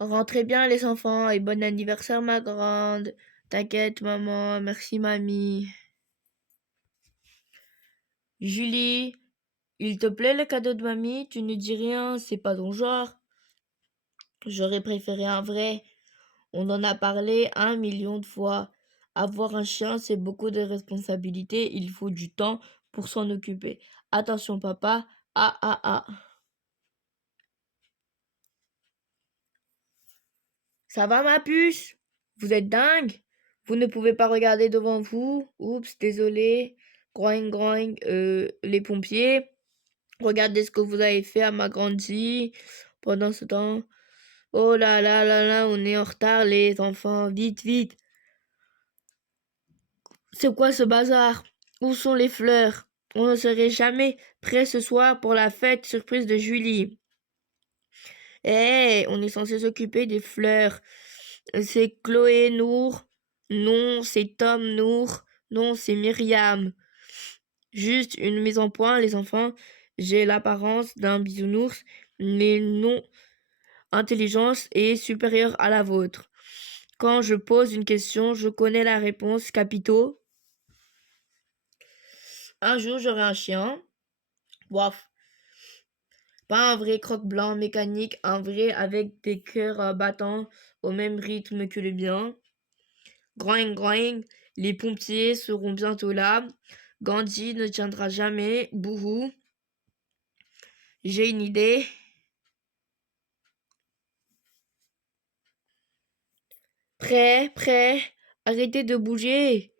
Rentrez bien les enfants et bon anniversaire ma grande. T'inquiète maman, merci mamie. Julie, il te plaît le cadeau de mamie? Tu ne dis rien, c'est pas ton genre. J'aurais préféré un vrai. On en a parlé 1 million de fois. Avoir un chien, c'est beaucoup de responsabilités, il faut du temps pour s'en occuper. Attention papa, ah ah ah. Ça va ma puce? Vous êtes dingue? Vous ne pouvez pas regarder devant vous? Oups, désolé. Groing, groing, les pompiers. Regardez ce que vous avez fait à ma grande fille pendant ce temps. Oh là là là là, on est en retard les enfants. Vite, vite. C'est quoi ce bazar? Où sont les fleurs? On ne serait jamais prêt ce soir pour la fête surprise de Julie. Eh, on est censé s'occuper des fleurs. C'est Chloé Nour. Non, c'est Tom Nour. Non, c'est Myriam. Juste une mise en point, les enfants. J'ai l'apparence d'un bisounours, mais non, intelligence est supérieure à la vôtre. Quand je pose une question, je connais la réponse, capitaux. Un jour, j'aurai un chien. Waf. Pas un vrai croque-blanc mécanique, un vrai avec des cœurs battants au même rythme que le bien. Groing, groing, les pompiers seront bientôt là. Gandhi ne tiendra jamais. Bouhou. J'ai une idée. Prêt, prêt. Arrêtez de bouger.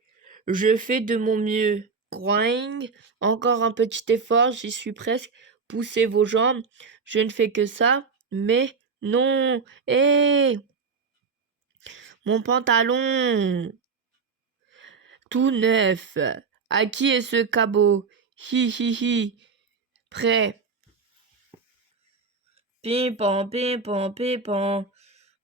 Je fais de mon mieux. Groing. Encore un petit effort, j'y suis presque. Poussez vos jambes. Je ne fais que ça. Mais non. Hé, mon pantalon. Tout neuf. À qui est ce cabot? Hi hi hi. Prêt. Pimpon, pimpon, pimpon.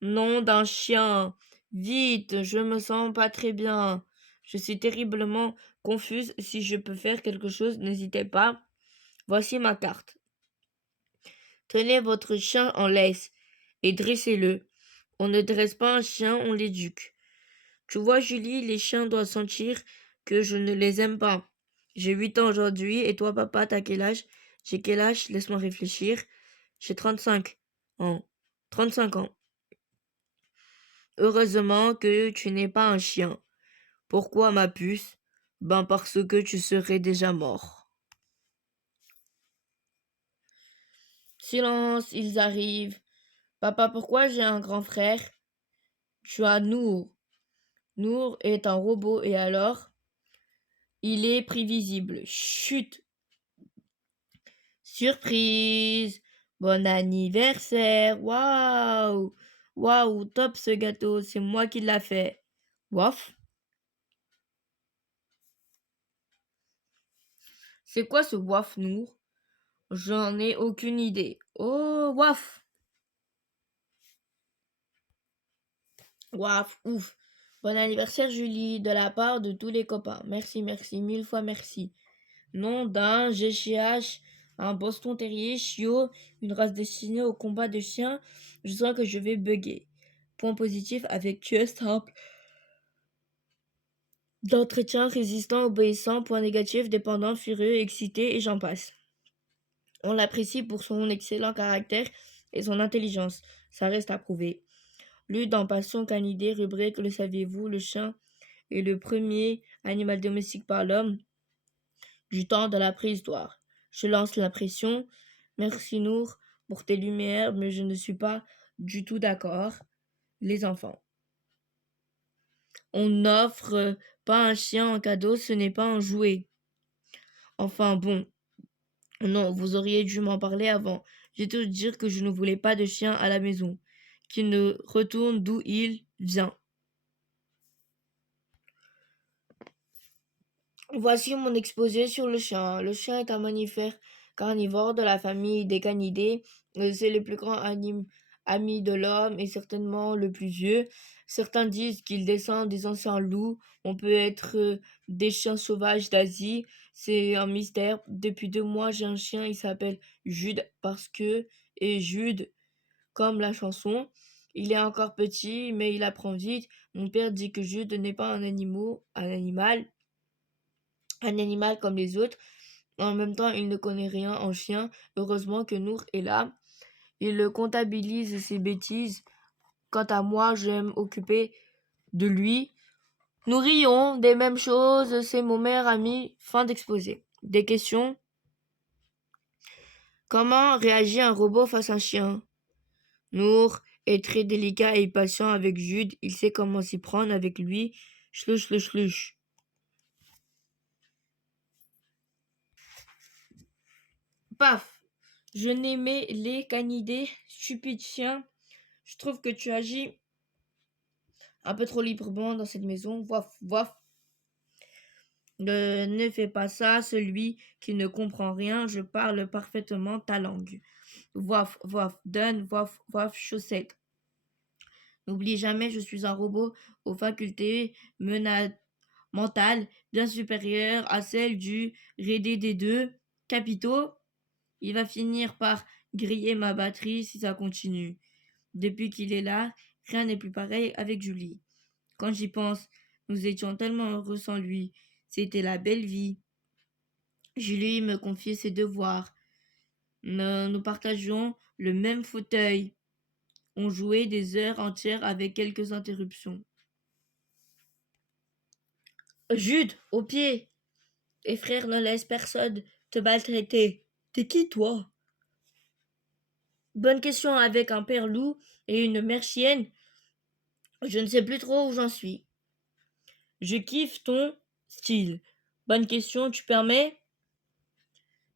Nom d'un chien. Vite, je me sens pas très bien. Je suis terriblement confuse. Si je peux faire quelque chose, n'hésitez pas. Voici ma carte. Tenez votre chien en laisse et dressez-le. On ne dresse pas un chien, on l'éduque. Tu vois, Julie, les chiens doivent sentir que je ne les aime pas. J'ai 8 ans aujourd'hui, et toi, papa, t'as quel âge? J'ai quel âge? Laisse-moi réfléchir. J'ai 35 ans. 35 ans. Heureusement que tu n'es pas un chien. Pourquoi, ma puce? Ben parce que tu serais déjà mort. Silence, ils arrivent. Papa, pourquoi j'ai un grand frère? Tu as Nour. Nour est un robot et alors? Il est prévisible. Chut! Surprise! Bon anniversaire! Waouh! Waouh, top ce gâteau, c'est moi qui l'a fait. Waf! C'est quoi ce waf, Nour? J'en ai aucune idée. Oh, waf! Waf, ouf! Bon anniversaire, Julie, de la part de tous les copains. Merci, merci, 1000 fois merci. Nom d'un GCH, un Boston Terrier chiot, une race destinée au combat de chiens. Je sens que je vais bugger. Point positif affectueux, simple. D'entretien résistant, obéissant. Point négatif dépendant, furieux, excité et j'en passe. On l'apprécie pour son excellent caractère et son intelligence. Ça reste à prouver. Lu dans Passion canidée, rubrique Le saviez-vous, le chien est le premier animal domestique par l'homme du temps de la préhistoire. Je lance l'impression. Merci Nour pour tes lumières, mais je ne suis pas du tout d'accord. Les enfants. On n'offre pas un chien en cadeau, ce n'est pas un jouet. Enfin bon. Non, vous auriez dû m'en parler avant. J'ai dû dire que je ne voulais pas de chien à la maison. Qu'il ne retourne d'où il vient. Voici mon exposé sur le chien. Le chien est un mammifère carnivore de la famille des canidés. C'est le plus grand ami de l'homme et certainement le plus vieux. Certains disent qu'il descend des anciens loups. On peut être des chiens sauvages d'Asie. C'est un mystère. Depuis 2 mois, j'ai un chien. Il s'appelle Jude parce que, et Jude, comme la chanson, Il est encore petit, mais il apprend vite. Mon père dit que Jude n'est pas un animal comme les autres. En même temps, il ne connaît rien en chien. Heureusement que Nour est là. Il comptabilise ses bêtises. Quant à moi, j'aime occuper de lui. Nous rions des mêmes choses, c'est mon meilleur ami. Fin d'exposé. Des questions? Comment réagit un robot face à un chien? Nour est très délicat et patient avec Jude. Il sait comment s'y prendre avec lui. Chlouch, chlouch, chlouch. Paf! Je n'aimais les canidés. Stupide chien. Je trouve que tu agis un peu trop librement dans cette maison. Voif, voif. Ne fais pas ça, celui qui ne comprend rien. Je parle parfaitement ta langue. Voif, voif, donne, voif, voif, chaussette. N'oublie jamais, je suis un robot aux facultés mentales bien supérieures à celles du RDD2 capitaux. Il va finir par griller ma batterie si ça continue. Depuis qu'il est là, rien n'est plus pareil avec Julie. Quand j'y pense, nous étions tellement heureux sans lui. C'était la belle vie. Julie me confiait ses devoirs. Nous partagions le même fauteuil. On jouait des heures entières avec quelques interruptions. Jude, au pied. Les frères ne laissent personne te maltraiter. T'es qui, toi? Bonne question avec un père loup et une mère chienne. Je ne sais plus trop où j'en suis. Je kiffe ton style. Bonne question, tu permets?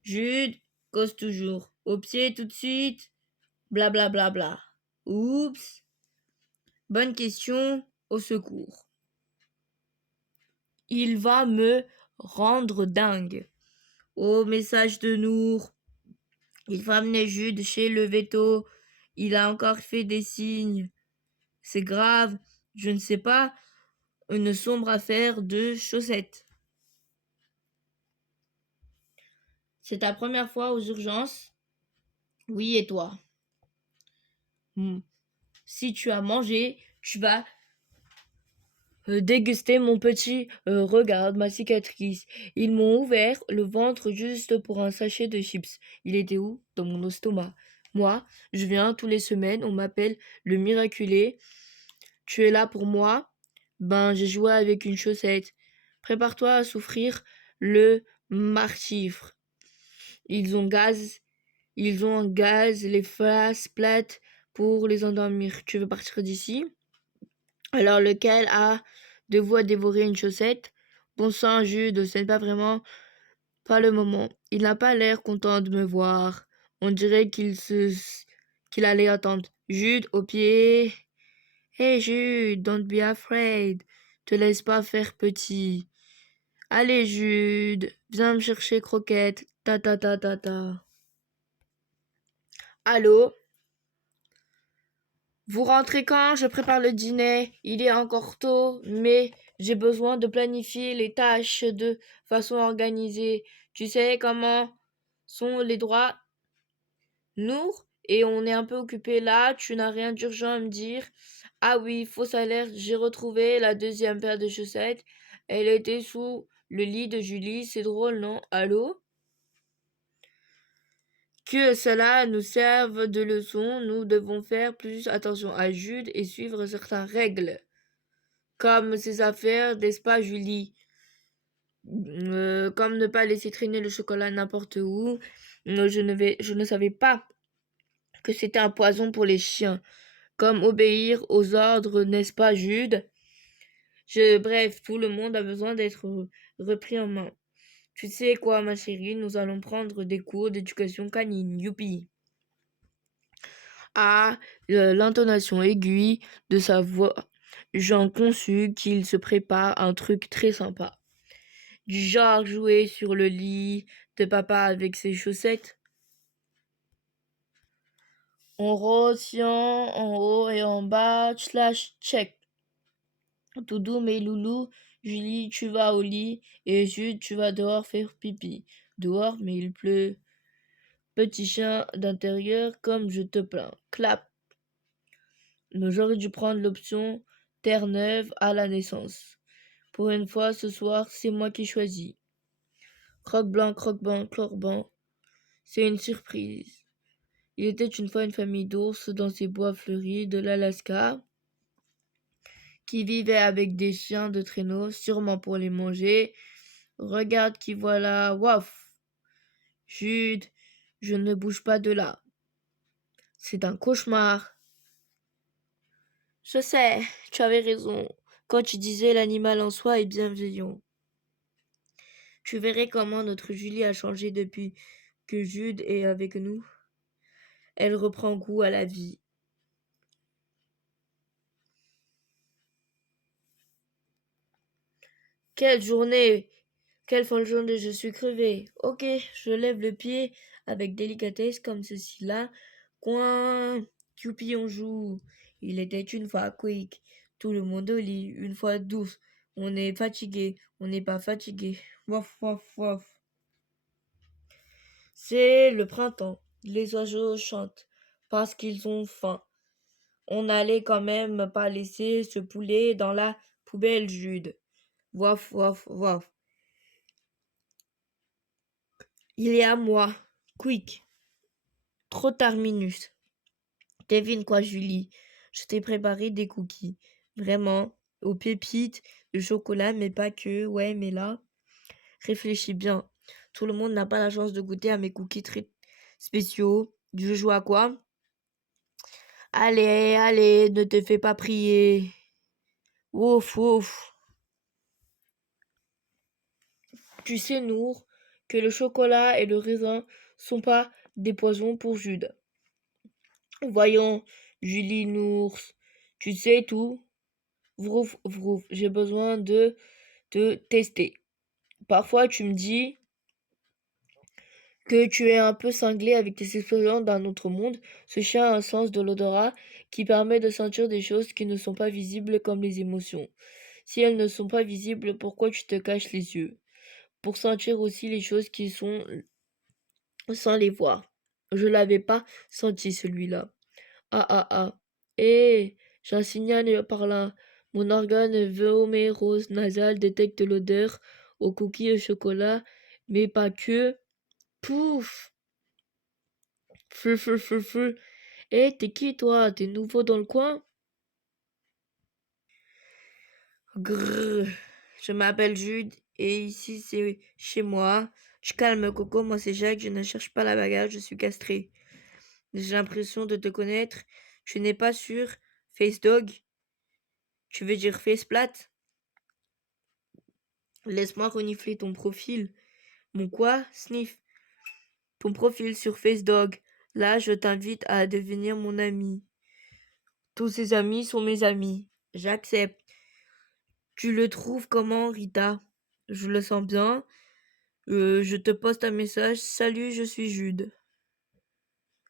Jude cause toujours. Au pied tout de suite. Bla bla bla bla. Oups. Bonne question, au secours. Il va me rendre dingue. Au message de Nour. Il faut amener Jude chez le veto. Il a encore fait des signes. C'est grave. Je ne sais pas. Une sombre affaire de chaussettes. C'est ta première fois aux urgences? Oui, et toi? Si tu as mangé, tu vas déguster mon petit. Regarde ma cicatrice. Ils m'ont ouvert le ventre juste pour un sachet de chips. Il était où? Dans mon estomac. Moi, je viens tous les semaines. On m'appelle le miraculé. Tu es là pour moi? Ben, j'ai joué avec une chaussette. Prépare-toi à souffrir le martyre. Ils ont un gaz, les faces plates pour les endormir. Tu veux partir d'ici? Alors lequel a de vous à dévorer une chaussette? Bon sang, Jude, ce n'est pas le moment. Il n'a pas l'air content de me voir. On dirait qu'il allait attendre. Jude, au pied. Hey Jude, don't be afraid. Te laisse pas faire petit. Allez Jude, viens me chercher croquette. Ta ta ta ta ta. Allô? Vous rentrez quand? Je prépare le dîner. Il est encore tôt, mais j'ai besoin de planifier les tâches de façon organisée. Tu sais comment sont les droits, Nour? Et on est un peu occupé là. Tu n'as rien d'urgent à me dire? Ah oui, fausse alerte. J'ai retrouvé la deuxième paire de chaussettes. Elle était sous le lit de Julie. C'est drôle, non? Allô? Que cela nous serve de leçon, nous devons faire plus attention à Jude et suivre certaines règles. Comme ses affaires, n'est-ce pas, Julie? Comme ne pas laisser traîner le chocolat n'importe où. Je ne savais pas que c'était un poison pour les chiens. Comme obéir aux ordres, n'est-ce pas, Jude? Bref, tout le monde a besoin d'être repris en main. Tu sais quoi, ma chérie, nous allons prendre des cours d'éducation canine. Youpi! À l'intonation aiguë de sa voix, j'en conçus qu'il se prépare un truc très sympa. Du genre jouer sur le lit de papa avec ses chaussettes. En rotient en haut et en bas, slash check. Doudou, mes loulous, Julie, tu vas au lit et Jude, tu vas dehors faire pipi. Dehors, mais il pleut. Petit chien d'intérieur, comme je te plains. Clap. Mais j'aurais dû prendre l'option Terre-Neuve à la naissance. Pour une fois, ce soir, c'est moi qui choisis. Croque-blanc, croque-blanc, croque-blanc. C'est une surprise. Il était une fois une famille d'ours dans ces bois fleuris de l'Alaska qui vivaient avec des chiens de traîneau, sûrement pour les manger. Regarde qui voilà, waf! Jude, je ne bouge pas de là. C'est un cauchemar. Je sais, tu avais raison quand tu disais l'animal en soi est bienveillant. Tu verrais comment notre Julie a changé depuis que Jude est avec nous. Elle reprend goût à la vie. Quelle journée! Quelle folle journée, je suis crevée. Ok, je lève le pied avec délicatesse comme ceci là. Coin, Youpi, on joue. Il était une fois quick. Tout le monde au lit, une fois douce. On est fatigué, on n'est pas fatigué. Wouf, wouf, wouf. C'est le printemps. Les oiseaux chantent parce qu'ils ont faim. On n'allait quand même pas laisser ce poulet dans la poubelle, Jude. Wouf, wouf, wouf. Il est à moi. Quick. Trop tard, Minus. Devine quoi, Julie? Je t'ai préparé des cookies. Vraiment. Aux pépites, de chocolat, mais pas que. Ouais, mais là, réfléchis bien. Tout le monde n'a pas la chance de goûter à mes cookies très spéciaux. Je joue à quoi? Allez, allez, ne te fais pas prier. Ouf, ouf. Tu sais, Nour, que le chocolat et le raisin sont pas des poisons pour Jude. Voyons, Julie Nours, tu sais tout. Vrouf, vrouf, j'ai besoin de te tester. Parfois, tu me dis que tu es un peu cinglé avec tes expériences d'un autre monde. Ce chien a un sens de l'odorat qui permet de sentir des choses qui ne sont pas visibles comme les émotions. Si elles ne sont pas visibles, pourquoi tu te caches les yeux? Pour sentir aussi les choses qui sont sans les voir. Je l'avais pas senti celui-là. Ah ah ah. Eh, j'ai un signal par là. Mon organe rose nasal détecte l'odeur aux cookies au chocolat, mais pas que. Pouf! Feu, feu, feu, feu. Eh, t'es qui toi? T'es nouveau dans le coin? Grrr. Je m'appelle Jude et ici c'est chez moi. Je calme Coco, moi c'est Jacques, je ne cherche pas la bagarre, je suis castré. J'ai l'impression de te connaître. Tu n'es pas sûr? Face dog? Tu veux dire face plate? Laisse-moi renifler ton profil. Mon quoi? Sniff. Ton profil sur FaceDog. Là, je t'invite à devenir mon ami. Tous ses amis sont mes amis. J'accepte. Tu le trouves comment, Rita? Je le sens bien. Je te poste un message. Salut, je suis Jude.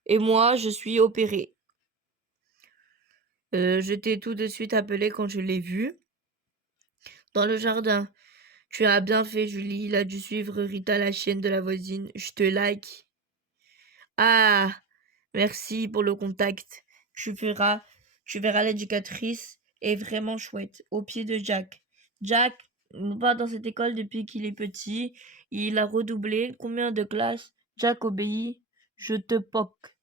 Et moi, je suis opéré. Je t'ai tout de suite appelé quand je l'ai vu. Dans le jardin. Tu as bien fait, Julie. Il a dû suivre Rita, la chienne de la voisine. Je te like. Ah, merci pour le contact. Tu verras l'éducatrice est vraiment chouette, au pied de Jack. Jack va dans cette école depuis qu'il est petit. Il a redoublé. Combien de classes? Jack obéit. Je te poque.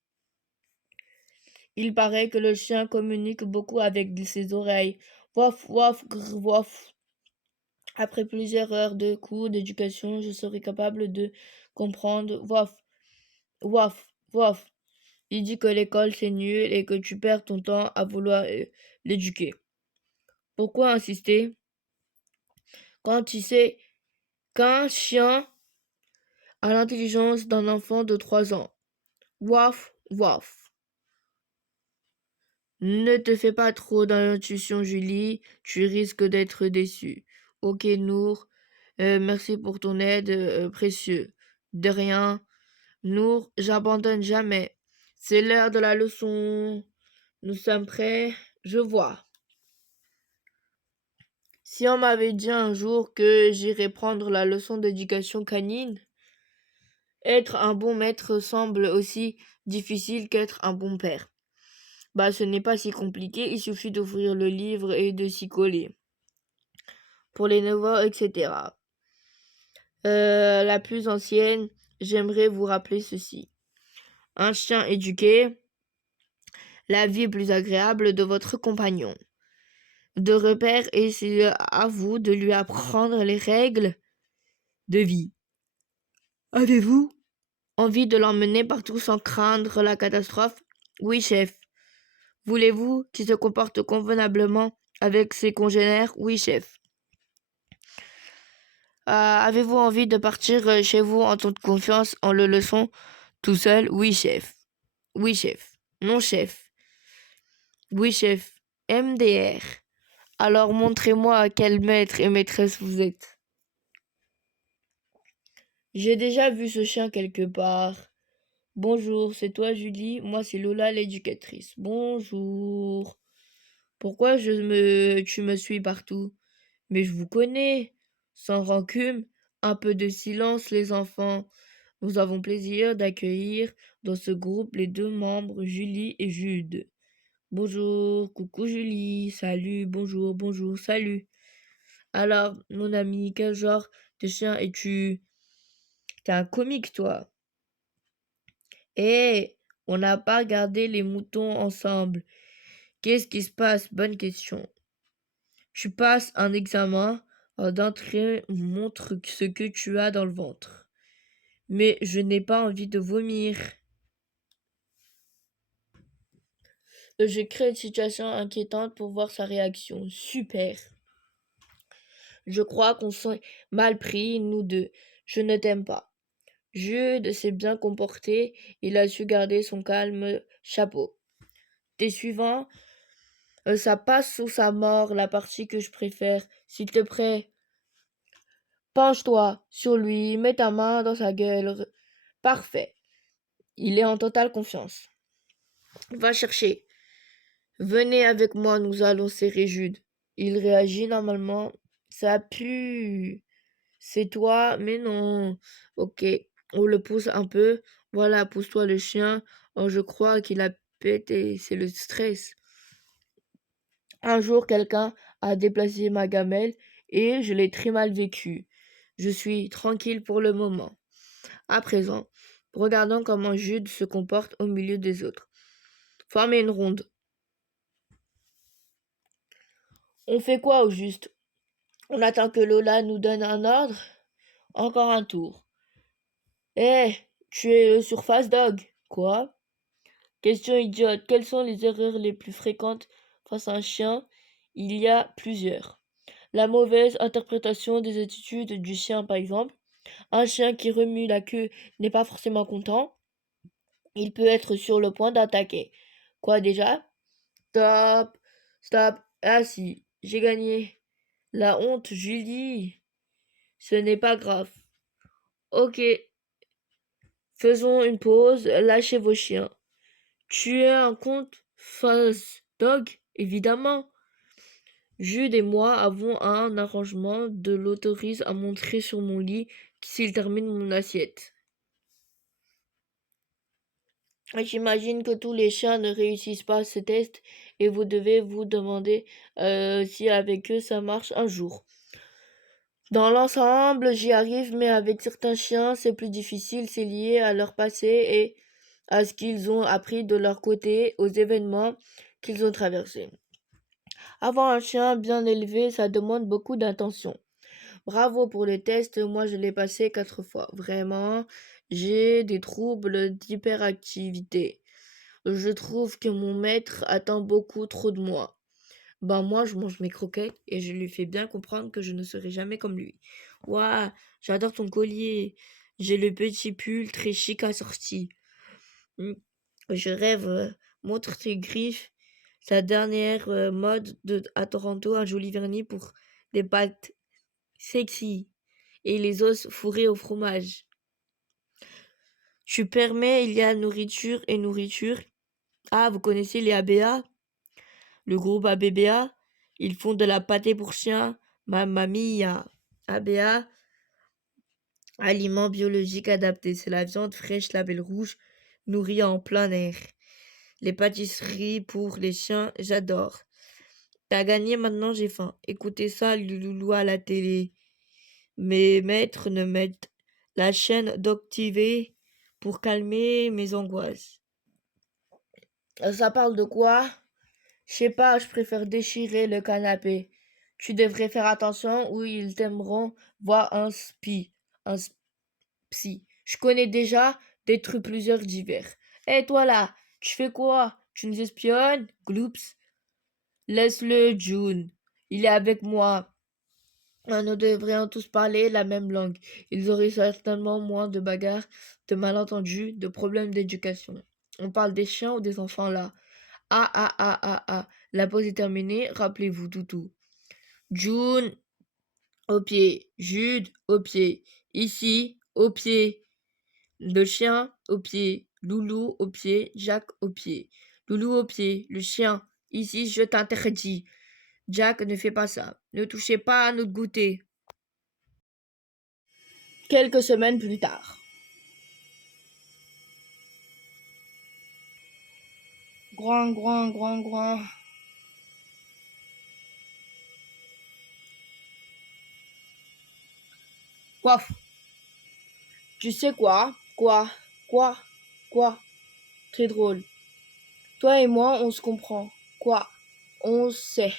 Il paraît que le chien communique beaucoup avec ses oreilles. Wouf, wouf, grrr, wouf. Après plusieurs heures de cours d'éducation, je serai capable de comprendre. Wouf, wouf, wouf. Il dit que l'école c'est nul et que tu perds ton temps à vouloir l'éduquer. Pourquoi insister quand tu sais qu'un chien a l'intelligence d'un enfant de 3 ans? Waf, waf. Ne te fais pas trop d'intuition, Julie, tu risques d'être déçue. Ok, Nour, merci pour ton aide précieux. De rien. Nour, j'abandonne jamais. C'est l'heure de la leçon. Nous sommes prêts. Je vois. Si on m'avait dit un jour que j'irais prendre la leçon d'éducation canine, être un bon maître semble aussi difficile qu'être un bon père. Bah, ce n'est pas si compliqué, il suffit d'ouvrir le livre et de s'y coller. Pour les nouveaux, etc. La plus ancienne, j'aimerais vous rappeler ceci. Un chien éduqué, la vie est plus agréable de votre compagnon. De repère, et c'est à vous de lui apprendre les règles de vie. Avez-vous envie de l'emmener partout sans craindre la catastrophe? Oui, chef. Voulez-vous qu'il se comporte convenablement avec ses congénères? Oui, chef. Avez-vous envie de partir chez vous en toute confiance en le laissant tout seul? Oui, chef. Oui, chef. Non, chef. Oui, chef. MDR. Alors montrez-moi quel maître et maîtresse vous êtes. J'ai déjà vu ce chien quelque part. Bonjour, c'est toi Julie? Moi c'est Lola l'éducatrice. Bonjour. Pourquoi tu me suis partout? Mais je vous connais. Sans rancune, un peu de silence les enfants. Nous avons plaisir d'accueillir dans ce groupe les deux membres, Julie et Jude. Bonjour, coucou Julie, salut, bonjour, bonjour, salut. Alors, mon ami, quel genre de chien es-tu? T'es un comique, toi. Eh, on n'a pas regardé les moutons ensemble. Qu'est-ce qui se passe? Bonne question. Tu passes un examen d'entrée, montre ce que tu as dans le ventre. Mais je n'ai pas envie de vomir. Je crée une situation inquiétante pour voir sa réaction. Super. Je crois qu'on s'est mal pris, nous deux. Je ne t'aime pas. Jude s'est bien comporté, il a su garder son calme chapeau. T'es suivant, ça passe ou ça mord, la partie que je préfère. S'il te plaît, penche-toi sur lui, mets ta main dans sa gueule. Parfait. Il est en totale confiance. Va chercher. Venez avec moi, nous allons serrer Jude. Il réagit normalement. Ça pue. C'est toi, mais non. Ok, on le pousse un peu. Voilà, pousse-toi le chien. Oh, je crois qu'il a pété. C'est le stress. Un jour, quelqu'un a déplacé ma gamelle et je l'ai très mal vécu. Je suis tranquille pour le moment. À présent, regardons comment Jude se comporte au milieu des autres. Formez une ronde. On fait quoi au juste? On attend que Lola nous donne un ordre? Encore un tour. Eh, tu es le surface dog. Quoi? Question idiote. Quelles sont les erreurs les plus fréquentes face à un chien? Il y a plusieurs. La mauvaise interprétation des attitudes du chien, par exemple. Un chien qui remue la queue n'est pas forcément content. Il peut être sur le point d'attaquer. Quoi déjà? Stop, stop. Ah si, j'ai gagné. La honte, Julie. Ce n'est pas grave. Ok, faisons une pause. Lâchez vos chiens. Tu es un compte face dog, évidemment. Jude et moi avons un arrangement de l'autorise à montrer sur mon lit s'il termine mon assiette. J'imagine que tous les chiens ne réussissent pas ce test et vous devez vous demander si avec eux ça marche un jour. Dans l'ensemble, j'y arrive, mais avec certains chiens, c'est plus difficile, c'est lié à leur passé et à ce qu'ils ont appris de leur côté, aux événements qu'ils ont traversés. Avoir un chien bien élevé, ça demande beaucoup d'attention. Bravo pour le test, moi je l'ai passé 4 fois. Vraiment, j'ai des troubles d'hyperactivité. Je trouve que mon maître attend beaucoup trop de moi. Ben moi, je mange mes croquettes et je lui fais bien comprendre que je ne serai jamais comme lui. Ouah, j'adore ton collier. J'ai le petit pull très chic assorti. Hmm, je rêve, montre tes griffes. Sa dernière mode à Toronto, un joli vernis pour des pattes sexy et les os fourrés au fromage. Tu permets, il y a nourriture et nourriture. Ah, vous connaissez les ABA? Le groupe ABBA? Ils font de la pâté pour chiens. Mamma mia. ABA, aliments biologiques adaptés. C'est la viande fraîche, label rouge, nourrie en plein air. Les pâtisseries pour les chiens, j'adore. T'as gagné, maintenant j'ai faim. Écoutez ça, le loulou à la télé. Mes maîtres ne mettent la chaîne d'Octivée pour calmer mes angoisses. Ça parle de quoi? Je sais pas, je préfère déchirer le canapé. Tu devrais faire attention ou ils t'aimeront voir un psy. Je connais déjà des trucs plusieurs divers. Et toi là, tu fais quoi? Tu nous espionnes? Gloops. Laisse-le, June. Il est avec moi. Nous devrions tous parler la même langue. Ils auraient certainement moins de bagarres, de malentendus, de problèmes d'éducation. On parle des chiens ou des enfants là? Ah ah ah ah ah. La pause est terminée. Rappelez-vous, toutou. June, au pied. Jude, au pied. Ici, au pied. Le chien, au pied. Loulou, au pied. Jack, au pied. Loulou, au pied. Le chien. Ici, je t'interdis. Jack, ne fais pas ça. Ne touchez pas à notre goûter. Quelques semaines plus tard. Groin, groin, groin, groin. Quoi? Tu sais quoi? Quoi? Quoi? Quoi? Très drôle. Toi et moi, on se comprend. Quoi? On sait.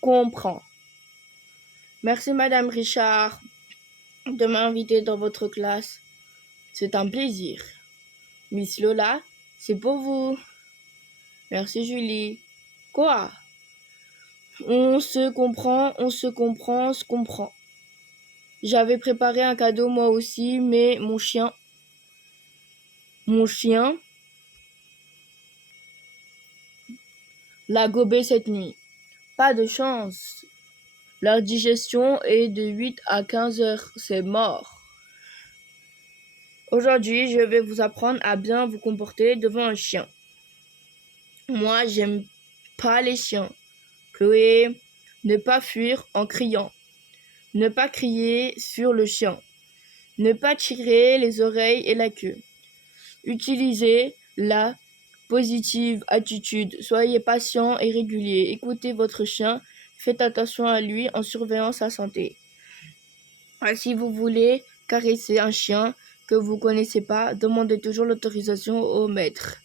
Comprend. Merci, Madame Richard, de m'inviter dans votre classe. C'est un plaisir. Miss Lola, c'est pour vous. Merci, Julie. Quoi? On se comprend, on se comprend, on se comprend. J'avais préparé un cadeau moi aussi, mais mon chien l'a gobé cette nuit. Pas de chance. Leur digestion est de 8 à 15 heures. C'est mort. Aujourd'hui, je vais vous apprendre à bien vous comporter devant un chien. Moi, j'aime pas les chiens. Chloé, ne pas fuir en criant. Ne pas crier sur le chien. Ne pas tirer les oreilles et la queue. Utilisez la positive attitude. Soyez patient et régulier. Écoutez votre chien. Faites attention à lui en surveillant sa santé. Si vous voulez caresser un chien que vous connaissez pas, demandez toujours l'autorisation au maître.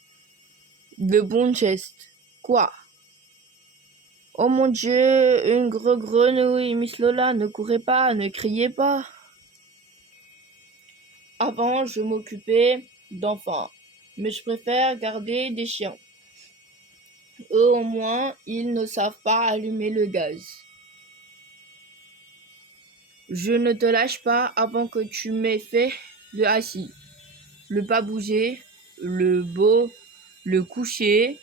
Le bon geste. Quoi? Oh mon Dieu, une grenouille, Miss Lola, ne courez pas, ne criez pas. Avant, je m'occupais d'enfants, mais je préfère garder des chiens. Eux, au moins, ils ne savent pas allumer le gaz. Je ne te lâche pas avant que tu m'aies fait le assis, le pas bouger, le beau, le coucher,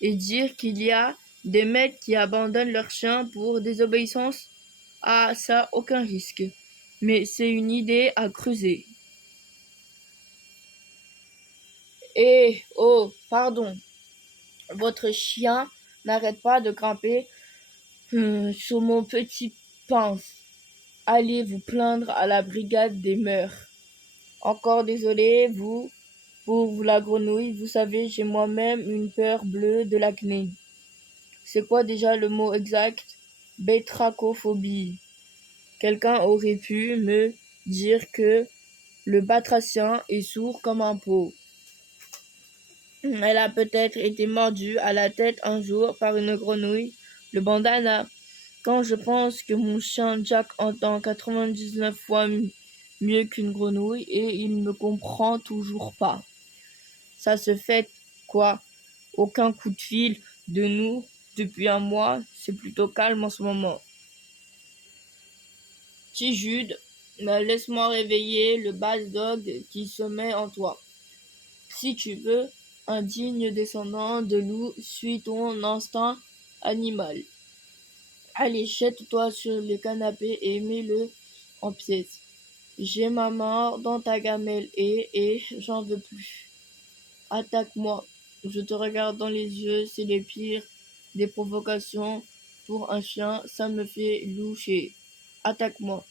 et dire qu'il y a des maîtres qui abandonnent leurs chiens pour désobéissance. Ah, ça, aucun risque. Mais c'est une idée à creuser. Eh, oh, pardon. Votre chien n'arrête pas de grimper sur mon petit pince. Allez vous plaindre à la brigade des mœurs. Encore désolé, pour la grenouille, vous savez, j'ai moi-même une peur bleue de l'acné. C'est quoi déjà le mot exact? Batrachophobie. Quelqu'un aurait pu me dire que le batracien est sourd comme un pot. Elle a peut-être été mordue à la tête un jour par une grenouille, le bandana. Quand je pense que mon chien Jack entend 99 fois mieux qu'une grenouille et il ne comprend toujours pas. Ça se fait quoi? Aucun coup de fil de nous depuis un mois, c'est plutôt calme en ce moment. Petit Jude, laisse-moi réveiller le bad dog qui sommeille en toi. Si tu veux, un digne descendant de loup, suis ton instinct animal. Allez, jette-toi sur le canapé et mets-le en pièces. J'ai ma main dans ta gamelle et j'en veux plus. Attaque-moi. Je te regarde dans les yeux, c'est les pires des provocations. Pour un chien, ça me fait loucher. Attaque-moi.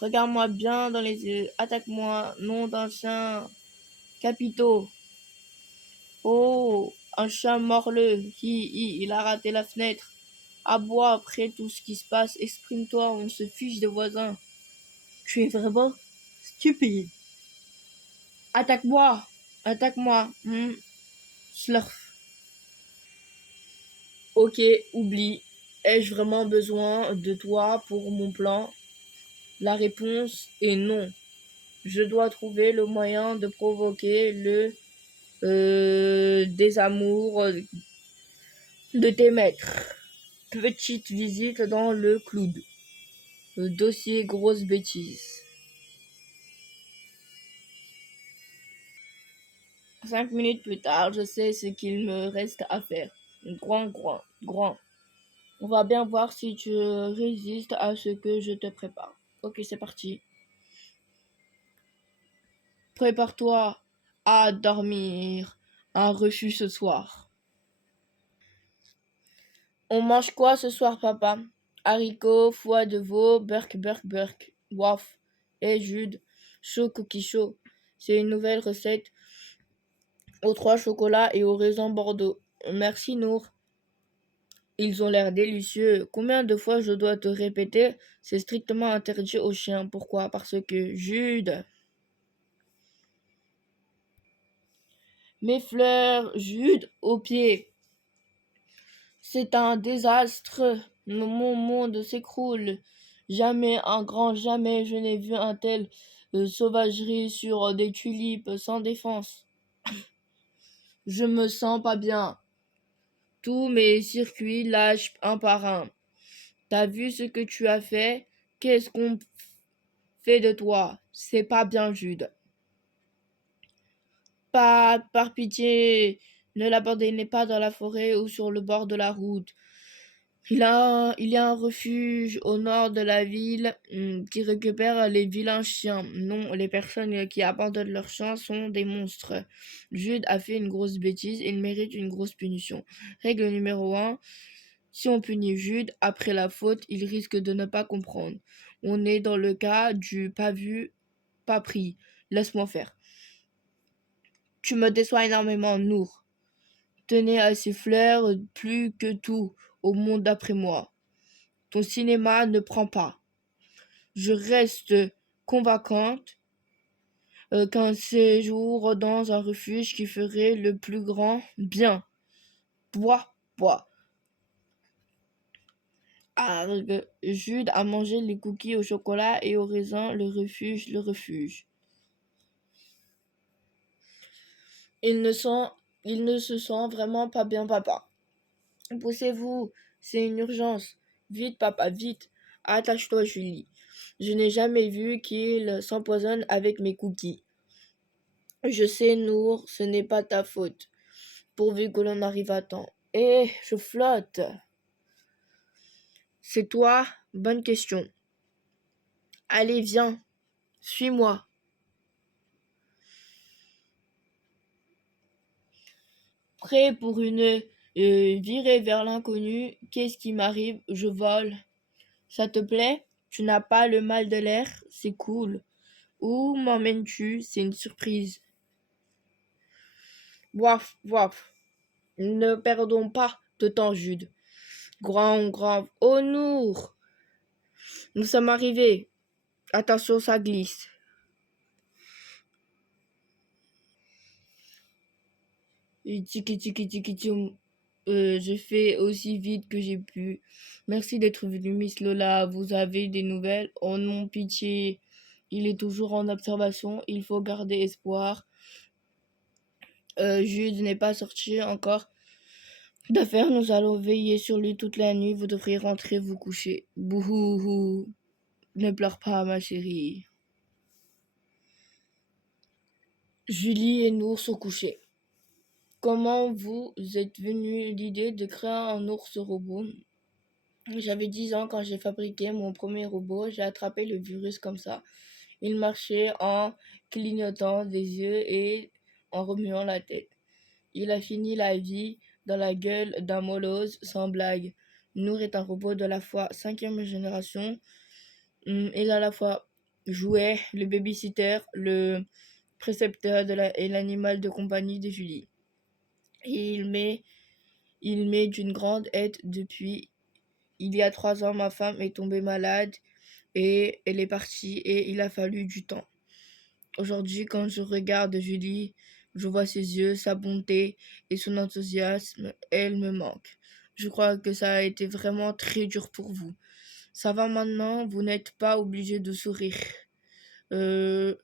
Regarde-moi bien dans les yeux. Attaque-moi. Nom d'un chien. Capito. Oh, un chat morbleu. Il a raté la fenêtre. Aboie après tout ce qui se passe. Exprime-toi, on se fiche des voisins. Tu es vraiment stupide. Attaque-moi. Attaque-moi. Slurf. Ok, oublie. Ai-je vraiment besoin de toi pour mon plan? La réponse est non. Je dois trouver le moyen de provoquer le désamour de tes maîtres. Petite visite dans le cloud. Le dossier grosse bêtise. 5 minutes plus tard, je sais ce qu'il me reste à faire. Grand, grand, grand. On va bien voir si tu résistes à ce que je te prépare. Ok, c'est parti. Prépare-toi à dormir. Un refus ce soir. On mange quoi ce soir, papa? Haricots, foie de veau, burk. Waf. Et Jude, chaud cookie chaud. C'est une nouvelle recette aux 3 chocolats et aux raisins Bordeaux. Merci Nour. Ils ont l'air délicieux. Combien de fois je dois te répéter? C'est strictement interdit aux chiens. Pourquoi? Parce que Jude. Mes fleurs, Jude, aux pieds. C'est un désastre. Mon monde s'écroule. Jamais, un grand jamais, je n'ai vu un tel sauvagerie sur des tulipes sans défense. Je me sens pas bien. Tous mes circuits lâchent un par un. T'as vu ce que tu as fait? Qu'est-ce qu'on fait de toi? C'est pas bien, Jude. Pas par pitié, ne l'abandonnez pas dans la forêt ou sur le bord de la route. Il y a un refuge au nord de la ville qui récupère les vilains chiens. Non, les personnes qui abandonnent leurs chiens sont des monstres. Jude a fait une grosse bêtise, il mérite une grosse punition. Règle numéro 1. Si on punit Jude après la faute, il risque de ne pas comprendre. On est dans le cas du pas vu, pas pris. Laisse-moi faire. Tu me déçois énormément, Nour. Tenez à ces fleurs plus que tout au monde d'après moi. Ton cinéma ne prend pas. Je reste convaincante qu'un séjour dans un refuge qui ferait le plus grand bien. Bois. Jude a mangé les cookies au chocolat et au raisin, le refuge. Il ne, sent, il ne se sent vraiment pas bien, papa. Poussez-vous, c'est une urgence. Vite, papa, vite. Attache-toi, Julie. Je n'ai jamais vu qu'il s'empoisonne avec mes cookies. Je sais, Nour, ce n'est pas ta faute, pourvu que l'on arrive à temps. Eh, je flotte. C'est toi? Bonne question. Allez, viens, suis-moi. Prêt pour une virée vers l'inconnu? Qu'est-ce qui m'arrive? Je vole. Ça te plaît? Tu n'as pas le mal de l'air? C'est cool. Où m'emmènes-tu? C'est une surprise. Waf. Ne perdons pas de temps, Jude. Grand. Oh, Nour! Nous sommes arrivés. Attention, ça glisse. Tiki. J'ai fait aussi vite que j'ai pu. Merci d'être venue, Miss Lola. Vous avez des nouvelles? Oh non, pitié. Il est toujours en observation. Il faut garder espoir. Jude n'est pas sorti encore d'affaires. Nous allons veiller sur lui toute la nuit. Vous devrez rentrer vous coucher. Bouhouhou. Ne pleure pas, ma chérie. Julie et Nour sont couchés. Comment vous êtes venu l'idée de créer un ours robot? J'avais 10 ans quand j'ai fabriqué mon premier robot. J'ai attrapé le virus comme ça. Il marchait en clignotant des yeux et en remuant la tête. Il a fini la vie dans la gueule d'un molosse, sans blague. Nour est un robot de la foi 5e génération. Il a à la fois jouet, le babysitter, le précepteur et l'animal de compagnie de Julie. Et il m'est d'une grande aide depuis. Il y a 3 ans, ma femme est tombée malade et elle est partie et il a fallu du temps. Aujourd'hui, quand je regarde Julie, je vois ses yeux, sa bonté et son enthousiasme. Elle me manque. Je crois que ça a été vraiment très dur pour vous. Ça va maintenant, vous n'êtes pas obligé de sourire. Euh,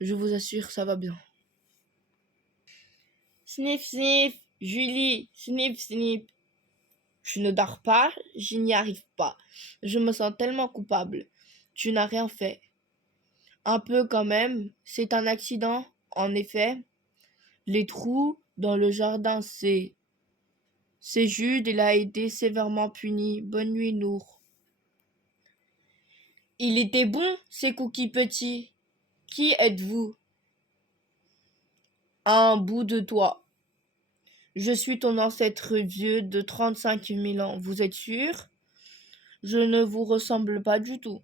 je vous assure, ça va bien. Sniff, sniff, Julie, sniff, sniff. Je ne dors pas, je n'y arrive pas. Je me sens tellement coupable. Tu n'as rien fait. Un peu quand même, c'est un accident, en effet. Les trous dans le jardin, c'est Jude, il a été sévèrement puni. Bonne nuit, Nour. Il était bon, ces cookies petits. Qui êtes-vous? Un bout de toi. Je suis ton ancêtre vieux de 35 000 ans. Vous êtes sûr? Je ne vous ressemble pas du tout.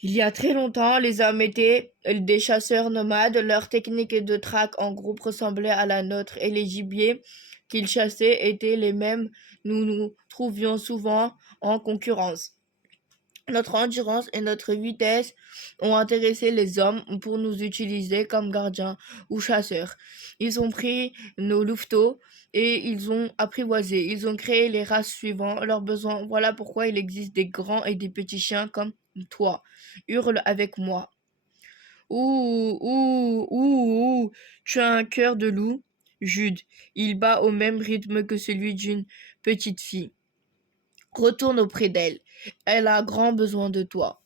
Il y a très longtemps, les hommes étaient des chasseurs nomades. Leur technique de traque en groupe ressemblait à la nôtre et les gibiers qu'ils chassaient étaient les mêmes. Nous nous trouvions souvent en concurrence. Notre endurance et notre vitesse ont intéressé les hommes pour nous utiliser comme gardiens ou chasseurs. Ils ont pris nos louveteaux et ils ont apprivoisé. Ils ont créé les races suivant leurs besoins. Voilà pourquoi il existe des grands et des petits chiens comme toi. Hurle avec moi. Ouh, ouh, ouh, ouh. Tu as un cœur de loup, Jude. Il bat au même rythme que celui d'une petite fille. Retourne auprès d'elle. Elle a grand besoin de toi.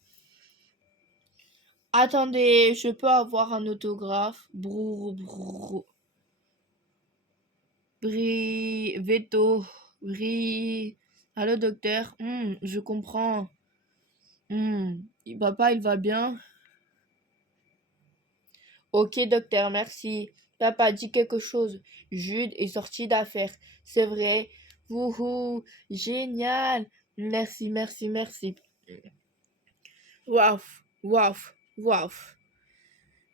Attendez, je peux avoir un autographe? Brrr, brrr. Veto. Allô, docteur? Je comprends. Papa, il va bien? Ok, docteur, merci. Papa, dit quelque chose. Jude est sorti d'affaire. C'est vrai. Wouhou, génial. Merci, merci, merci. Waf, waf, waf.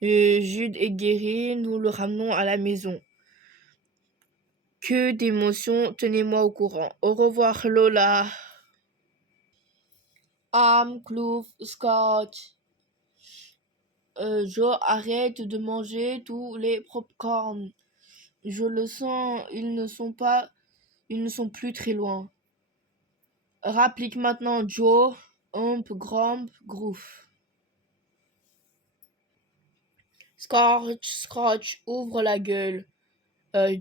Jude est guéri, nous le ramenons à la maison. Que d'émotions, tenez-moi au courant. Au revoir, Lola. Clouf, Scotch. Joe, arrête de manger tous les popcorn. Je le sens, ils ne sont plus très loin. Rapplique maintenant, Joe. Grump, Groove. Scotch, ouvre la gueule.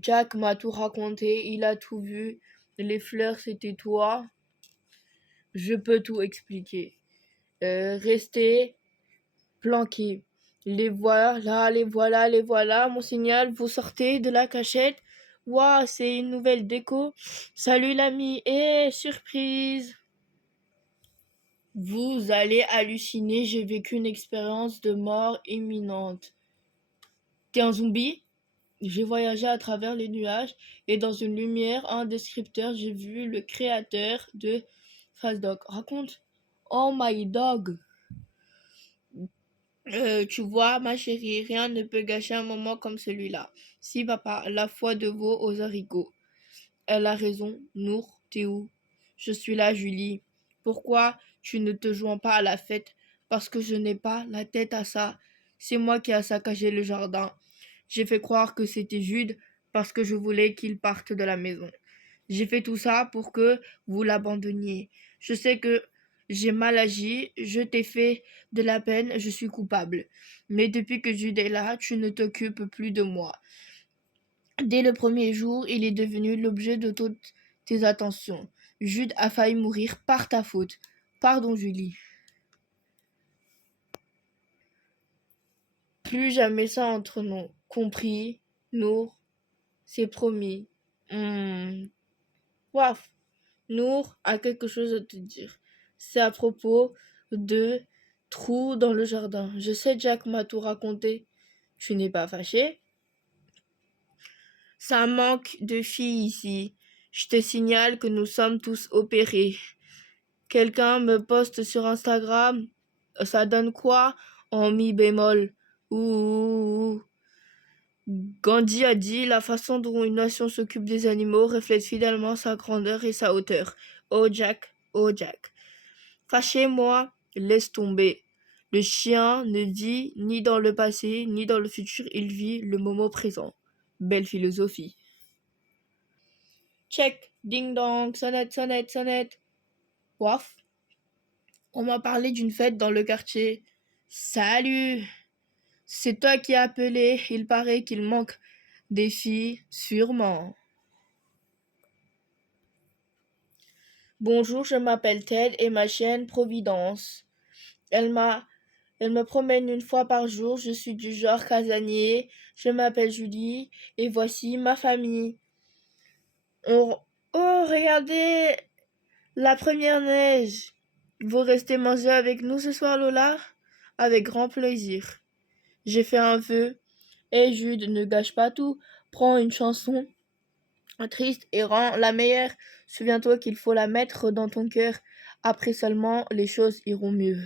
Jack m'a tout raconté, il a tout vu. Les fleurs, c'était toi. Je peux tout expliquer. Restez planqués. Les voilà, les voilà, les voilà. Mon signal, vous sortez de la cachette. Waouh, c'est une nouvelle déco. Salut l'ami. Surprise. Vous allez halluciner, j'ai vécu une expérience de mort imminente. T'es un zombie? J'ai voyagé à travers les nuages et dans une lumière indescriptible, j'ai vu le créateur de Fast Raconte. Oh my dog. Tu vois, ma chérie, rien ne peut gâcher un moment comme celui-là. Si, papa, la foi de veau aux haricots. Elle a raison. Nour, t'es où? Je suis là, Julie. Pourquoi tu ne te joins pas à la fête? Parce que je n'ai pas la tête à ça. C'est moi qui ai saccagé le jardin. J'ai fait croire que c'était Jude parce que je voulais qu'il parte de la maison. J'ai fait tout ça pour que vous l'abandonniez. Je sais que j'ai mal agi, je t'ai fait de la peine, je suis coupable. Mais depuis que Jude est là, tu ne t'occupes plus de moi. Dès le premier jour, il est devenu l'objet de toutes tes attentions. Jude a failli mourir par ta faute. Pardon, Julie. Plus jamais ça entre nous. Compris? Nour, c'est promis. Waf. Nour a quelque chose à te dire. C'est à propos de trous dans le jardin. Je sais, Jack m'a tout raconté. Tu n'es pas fâché? Ça manque de filles ici. Je te signale que nous sommes tous opérés. Quelqu'un me poste sur Instagram. Ça donne quoi en mi bémol? Ouh. Gandhi a dit: la façon dont une nation s'occupe des animaux reflète fidèlement sa grandeur et sa hauteur. Oh Jack, oh Jack. Fâchez-moi, laisse tomber. Le chien ne vit ni dans le passé, ni dans le futur, il vit le moment présent. Belle philosophie. Check, ding dong, sonnette, sonnette, sonnette. Waf. On m'a parlé d'une fête dans le quartier. Salut! C'est toi qui as appelé, il paraît qu'il manque des filles, sûrement. Bonjour, je m'appelle Ted et ma chienne Providence. Elle m'a Elle me promène une fois par jour, je suis du genre casanier, je m'appelle Julie, et voici ma famille. On... Oh, regardez la première neige. Vous restez manger avec nous ce soir, Lola? Avec grand plaisir. J'ai fait un vœu. Et Jude, ne gâche pas tout. Prends une chanson triste et rends la meilleure. Souviens-toi qu'il faut la mettre dans ton cœur. Après seulement, les choses iront mieux.